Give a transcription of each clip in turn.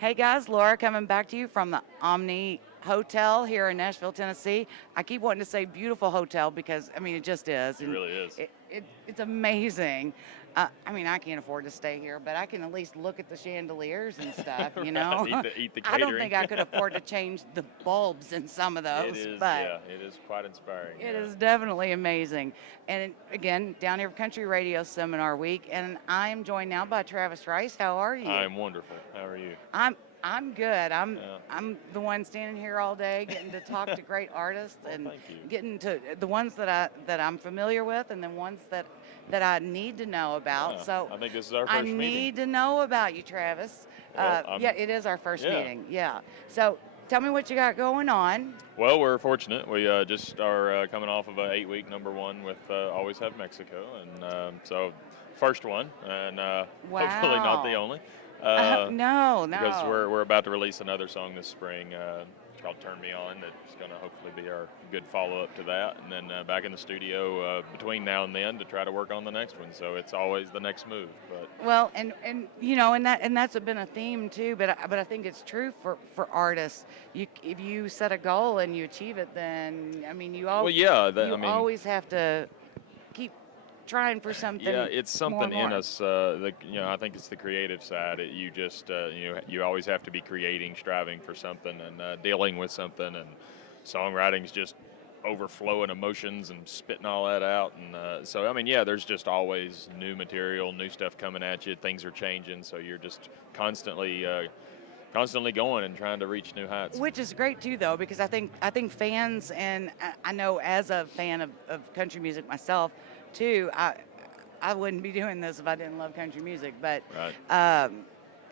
Hey guys, Laura coming back to you from the Omni Hotel here in Nashville, Tennessee. I keep wanting to say beautiful hotel because I mean it just is, It and really is. it's amazing. I mean I can't afford to stay here, but I can at least look at the chandeliers and stuff. You Right. know, Eat the I don't catering. think I could afford to change the bulbs in some of It those, is, but yeah, it is quite inspiring. it Yeah. is definitely amazing. And again, down here for Country Radio Seminar Week, and I am joined now by Travis Rice. How are you? I'm wonderful. How are you? I'm good. I'm Yeah. I'm the one standing here all day getting to talk to great artists Well, and thank you. getting to the ones that I'm familiar with and the ones that I need to know about. Yeah. So I think this is our I first meeting. need to know about you, Travis. Well, Yeah, it is our first yeah. meeting. Yeah. So tell me what you got going on. Well, we're fortunate. We just are coming off of an 8-week #1 with Always Have Mexico, and so first one, and hopefully not the Wow. only. Uh, No, because no. we're about to release another song this spring. It's called "Turn Me On." That's going to hopefully be our good follow-up to that, and then back in the studio between now and then to try to work on the next one. So it's always the next move. But Well, and you know, and that's been a theme too. But I think it's true for artists. If you set a goal and you achieve it, then I mean, well, yeah, you I mean, always have to keep trying for yeah, something it's more something and in more. us. I think it's the creative side. You just you always have to be creating, striving for something, and dealing with something, and songwriting's just overflowing emotions and spitting all that out. And so, I mean, yeah, there's just always new material, new stuff coming at you. Things are changing, so you're just constantly going and trying to reach new heights. Which is great too, though, because I think fans and I know as a fan of country music myself, too. I wouldn't be doing this if I didn't love country music, but Right. um,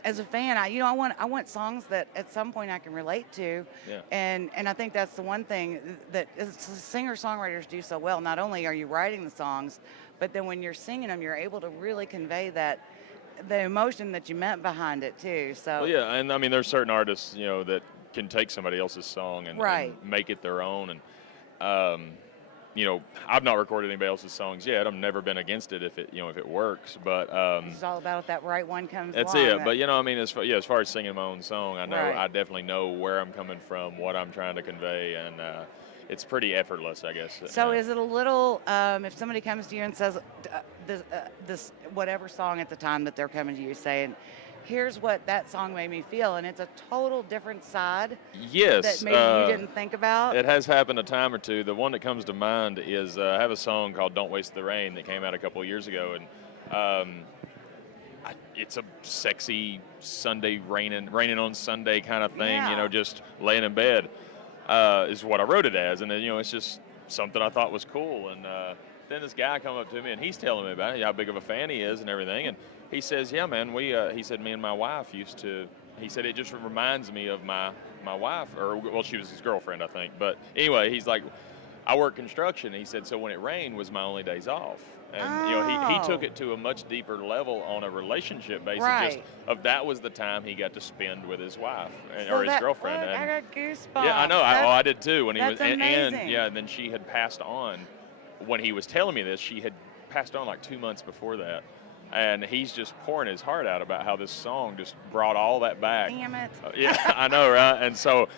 as a fan, I want songs that at some point I can relate to, Yeah. and I think that's the one thing that singer songwriters do so well. Not only are you writing the songs, but then when you're singing them, you're able to really convey the emotion that you meant behind it too. Well, So yeah, and I mean, there's certain artists, that can take somebody else's song and right. make it their own. And um, I've not recorded anybody else's songs yet. I've never been against it if it works. But It's all about if that right one comes that's along. it. But I mean, as far as singing my own song, Right. I definitely know where I'm coming from, what I'm trying to convey, and it's pretty effortless, I guess. So is it a little, if somebody comes to you and says this whatever song at the time that they're coming to you saying, here's what that song made me feel, and it's a total different side that Yes. maybe you didn't think about? It has happened a time or two. The one that comes to mind is I have a song called "Don't Waste the Rain" that came out a couple of years ago, and it's a sexy Sunday raining on Sunday kind of thing. Yeah. Just laying in bed is what I wrote it as, and then it's just something I thought was cool. And then this guy come up to me and he's telling me about it, how big of a fan he is and everything, and he says, "Yeah, man, he said me and my wife used to." He said it just reminds me of my wife, or well, she was his girlfriend, I think. But anyway, he's like, I work construction. He said, so when it rained was my only days off. And he took Oh, it to a much deeper level on a relationship basis. Just right. of that was the time he got to spend with his wife So or his that, girlfriend. what? I And got goosebumps. yeah, I know. I did too when he was. That's amazing. And then she had passed on when he was telling me this. She had passed on like 2 months before that. And he's just pouring his heart out about how this song just brought all that back. Damn it. Yeah, I know, right? And so,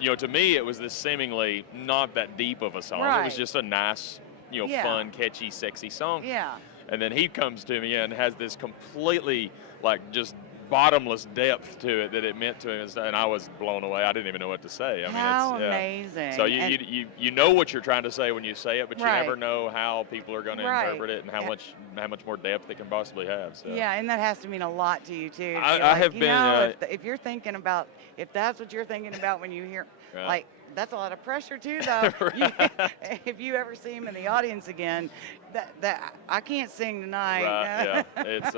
to me, it was this seemingly not that deep of a song. It was Right. just a nice, Yeah. fun, catchy, sexy song. Yeah. And then he comes to me and has this completely, like, just bottomless depth to it that it meant to him, and I was blown away. I didn't even know what to say. I mean, How it's yeah. amazing. So And- you know what you're trying to say when you say it, but you Right. never know how people are going to Right. interpret it and how Yeah. much more depth it can possibly have. So. Yeah, and that has to mean a lot to you too. To I be like, have you been, know, if you're thinking about, if that's what you're thinking about when you hear, Right. like, that's a lot of pressure too, though. Right. If you ever see him in the audience again, that I can't sing tonight. Right, yeah. It's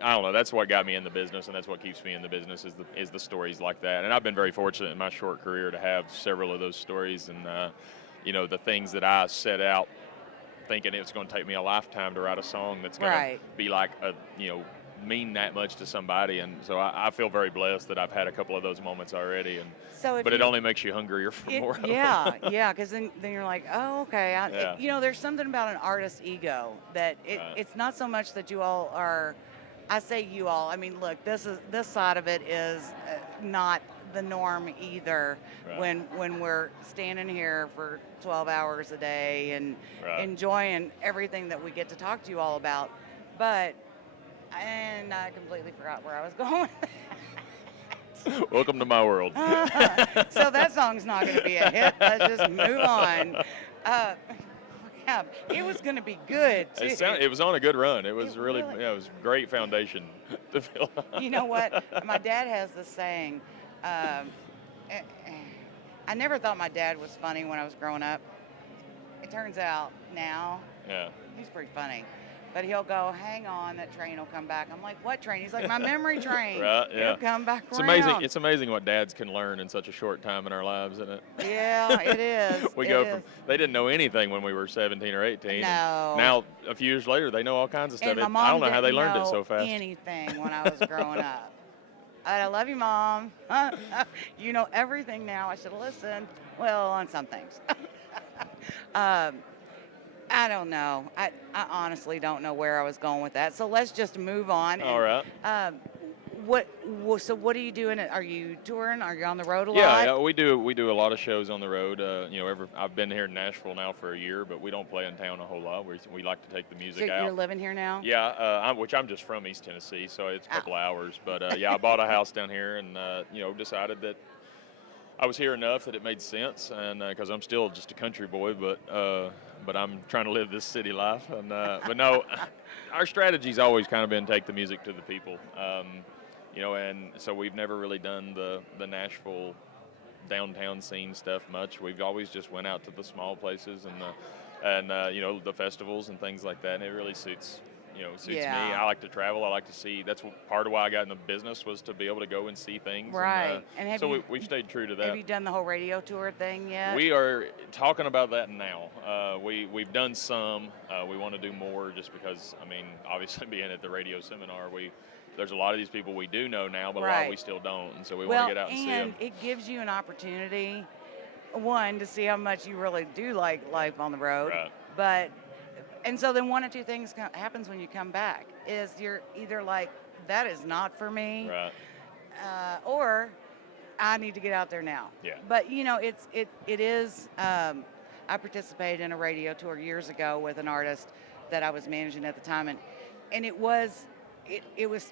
I don't know. That's what got me in the business, and that's what keeps me in the business is the stories like that. And I've been very fortunate in my short career to have several of those stories, and the things that I set out thinking it's going to take me a lifetime to write a song that's going Right. to be like mean that much to somebody. And so I feel very blessed that I've had a couple of those moments already. And So if but you, it only makes you hungrier for more of them. yeah, because then you're like, oh, okay. Yeah. There's something about an artist's ego that Right. it's not so much that you all are I say you all. I mean, look, this side of it is not the norm either. Right. When we're standing here for 12 hours a day and Right. enjoying everything that we get to talk to you all about, but and I completely forgot where I was going. Welcome to my world. So that song's not going to be a hit. Let's just move on. Yeah, it was going to be good too. It was on a good run. It was It really, really- yeah, it was a great foundation to fill. You know what? My dad has this saying. Eh, I never thought my dad was funny when I was growing up. It turns out now Yeah. he's pretty funny. But he'll go, hang on, that train will come back. I'm like, what train? He's like, my memory train. Right, yeah. It'll come back It's around. amazing. It's amazing what dads can learn in such a short time in our lives, isn't it? Yeah, it is. We It go is. from they didn't know anything when we were 17 or 18. and No. Now a few years later, they know all kinds of stuff. And my I mom don't know how they didn't learned it know so fast. anything when I was growing up. I love you, Mom. You know everything now. I should have listened. Well, on some things. I don't know. I honestly don't know where I was going with that. So let's just move on. All right. So what are you doing? Are you touring? Are you on the road a Yeah, lot? yeah, we do a lot of shows on the road. I've been here in Nashville now for a year, but we don't play in town a whole lot. We like to take the music So out. you're living here now? Yeah, I'm just from East Tennessee, so it's a couple hours. But yeah, I bought a house down here, and decided that I was here enough that it made sense, and because I'm still just a country boy, but I'm trying to live this city life. And but no, our strategy's always kind of been take the music to the people. And so we've never really done the Nashville downtown scene stuff much. We've always just went out to the small places and the festivals and things like that. And it really suits me. Yeah. I like to travel. I like to see. That's part of why I got in the business, was to be able to go and see things. Right. And have so you- we've stayed true to that. Have you done the whole radio tour thing yet? We are talking about that now. We've done some. We want to do more, just because, obviously being at the radio seminar, there's a lot of these people we do know now, but a lot Right. we still don't, and so we want to get out and see them. It gives you an opportunity, one, to see how much you really do like life on the road. Right. And so then one of two things happens when you come back, is you're either like, that is not for me, Right. or I need to get out there now. Yeah. But it is. I participated in a radio tour years ago with an artist that I was managing at the time, and it was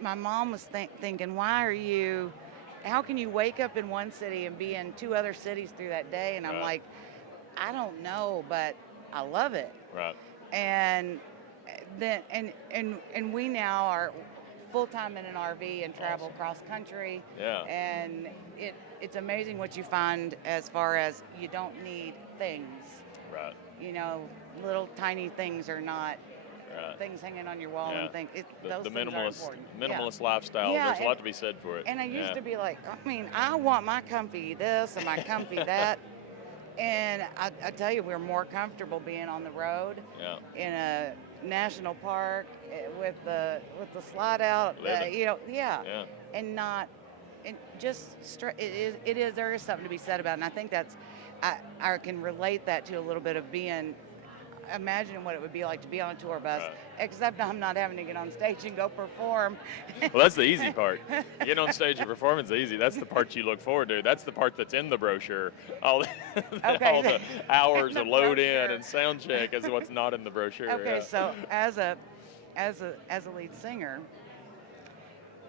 my mom was thinking, how can you wake up in one city and be in two other cities through that day? And I'm Right. like, I don't know, but I love it. Right. And then and we now are full time in an RV and travel cross country. Yeah. And it's amazing what you find as far as you don't need things. Right. Little tiny things are not Right. things hanging on your wall Yeah. and things. Those The things are minimalist important. lifestyle. Yeah, There's a lot to be said for it. And I used Yeah. to be like, I want my comfy this and my comfy that. And I tell you, we're more comfortable being on the road Yeah. in a national park with the slide out, Living. yeah, Yeah. and not, and just there is something to be said about it. And I think I can relate that to a little bit of imagining what it would be like to be on a tour bus, Right. except I'm not having to get on stage and go perform. Well, that's the easy part. Getting on stage and performing is easy. That's the part you look forward to. That's the part that's in the brochure. All the hours In the of load in brochure. and sound check is what's not in the brochure. Okay, yeah. so as a lead singer,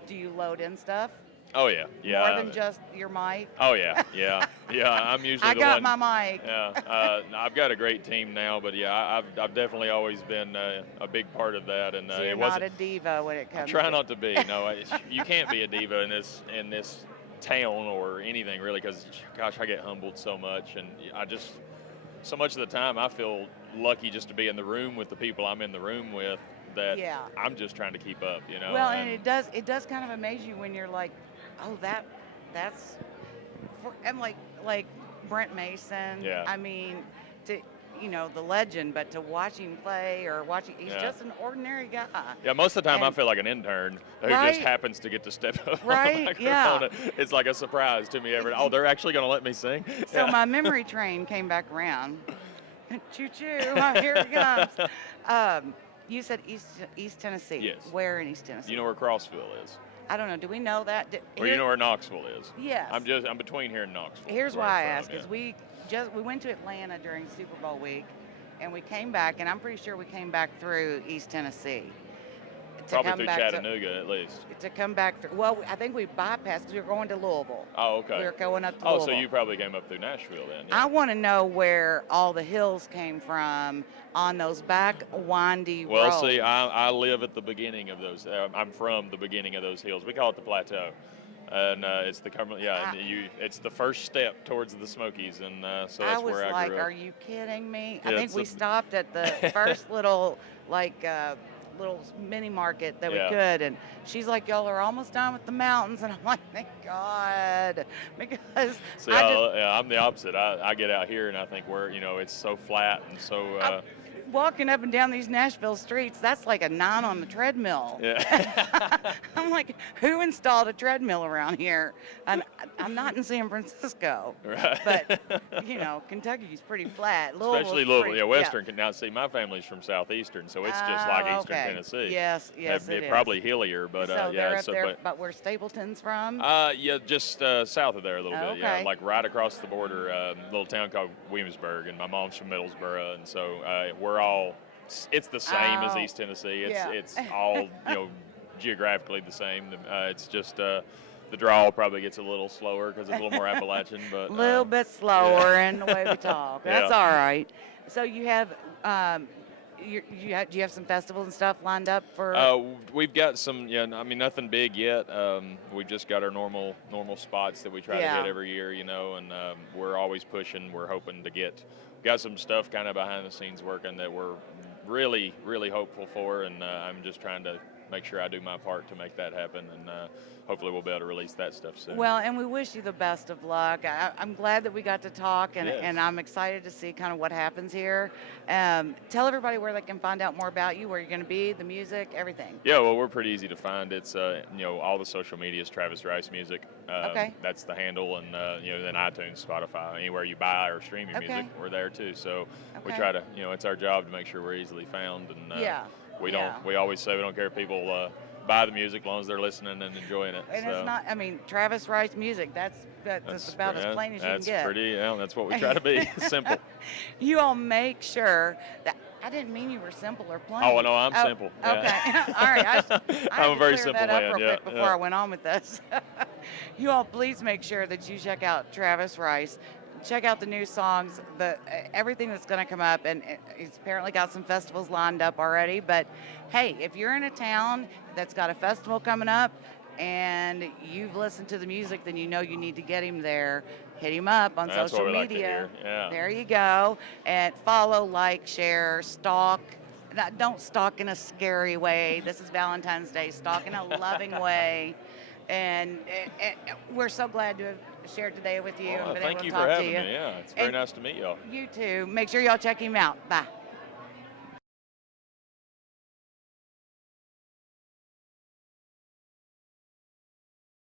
do you load in stuff? Oh yeah, yeah. More than just your mic? Oh yeah, yeah, yeah. I'm usually I the got one. my mic. Yeah, I've got a great team now, but yeah, I've definitely always been a big part of that, and So you're it not wasn't. a diva when it I comes try to not to be. No, you can't be a diva in this town or anything really, because gosh, I get humbled so much, and so much of the time I feel lucky just to be in the room with the people I'm in the room with, that Yeah. I'm just trying to keep up, Well, and it does kind of amaze you when you're like, oh, that's and like Brent Mason. Yeah. I mean, the legend, but to watch him play he's Yeah. just an ordinary guy. Yeah, most of the time I And- feel like an intern who Right? just happens to get to step up Right, on the yeah. microphone. It's like a surprise to me they're actually going to let me sing. So Yeah. my memory train came back around. Choo choo, here it comes. You said East Tennessee. Yes. Where in East Tennessee? You know where Crossville is? I don't know. Do we know that? Or you know where Knoxville is? Yes. I'm between here and Knoxville. Here's where why I I'm asked, from, because we went to Atlanta during Super Bowl week, and we came back, and I'm pretty sure we came back through East Tennessee. Probably through Chattanooga at least. To come back through. Well, I think we bypassed because we were going to Louisville. Oh, okay. We were going up to Oh, Louisville. so you probably came up through Nashville then. I want to know where all the hills came from on those back windy roads. Well, see, I live at the beginning of those. I'm from the beginning of those hills. We call it the plateau. And it's the it's the first step towards the Smokies, and so that's where I grew up. Are you kidding me? Yeah, I think we stopped at the first little little mini market that we could, and she's like, y'all are almost done with the mountains, and I'm like, thank God, because see, I'm the opposite. I get out here and I think it's so flat and so walking up and down these Nashville streets, that's like a 9 on the treadmill. Yeah. I'm like, who installed a treadmill around here? And I'm not in San Francisco, right. But Kentucky's pretty flat. Especially Louisville, Western. Now, see, my family's from Southeastern, so it's just like Eastern okay. Tennessee. Yes, it is. Probably hillier, but so they're up there, but where Stapleton's from? Just south of there a little bit. Okay. Yeah, like right across the border, a little town called Williamsburg, and my mom's from Middlesboro, and so it's the same as East Tennessee. It's all geographically the same. It's just the drawl probably gets a little slower because it's a little more Appalachian, but a little bit slower in the way we talk. That's all right. So you have do you have some festivals and stuff lined up for? We've got some. Yeah, I mean nothing big yet. We've just got our normal spots that we try to hit every year, and we're always pushing. We're hoping to got some stuff kind of behind the scenes working that we're really, really hopeful for, and I'm just trying to make sure I do my part to make that happen, and hopefully we'll be able to release that stuff soon. Well, and we wish you the best of luck. I'm glad that we got to talk, and I'm excited to see kind of what happens here. Tell everybody where they can find out more about you, where you're going to be, the music, everything. Yeah, well, we're pretty easy to find. It's all the social media is Travis Rice Music. Okay. That's the handle, and then iTunes, Spotify, anywhere you buy or stream your music, we're there too. So we try to, it's our job to make sure we're easily found, and we always say we don't care if people buy the music as long as they're listening and enjoying it. And it's not, Travis Rice Music, that's about as plain as you can get. That's pretty, that's what we try to be, simple. You all make sure that, I didn't mean you were simple or plain. Oh, no, I'm simple. Okay, all right. I'm a very simple man. Real quick before I went on with this. You all please make sure that you check out Travis Rice. Check out the new songs, everything that's going to come up, and he's apparently got some festivals lined up already. But hey, if you're in a town that's got a festival coming up and you've listened to the music, then you need to get him there. Hit him up on social media. Like to hear. Yeah. There you go. And follow, like, share, stalk. Don't stalk in a scary way. This is Valentine's Day. Stalk in a loving way. And we're so glad to have shared today with you. Well, and been thank able you to for talk having to you. me. Yeah, it's very nice to meet y'all. You too. Make sure y'all check him out. Bye.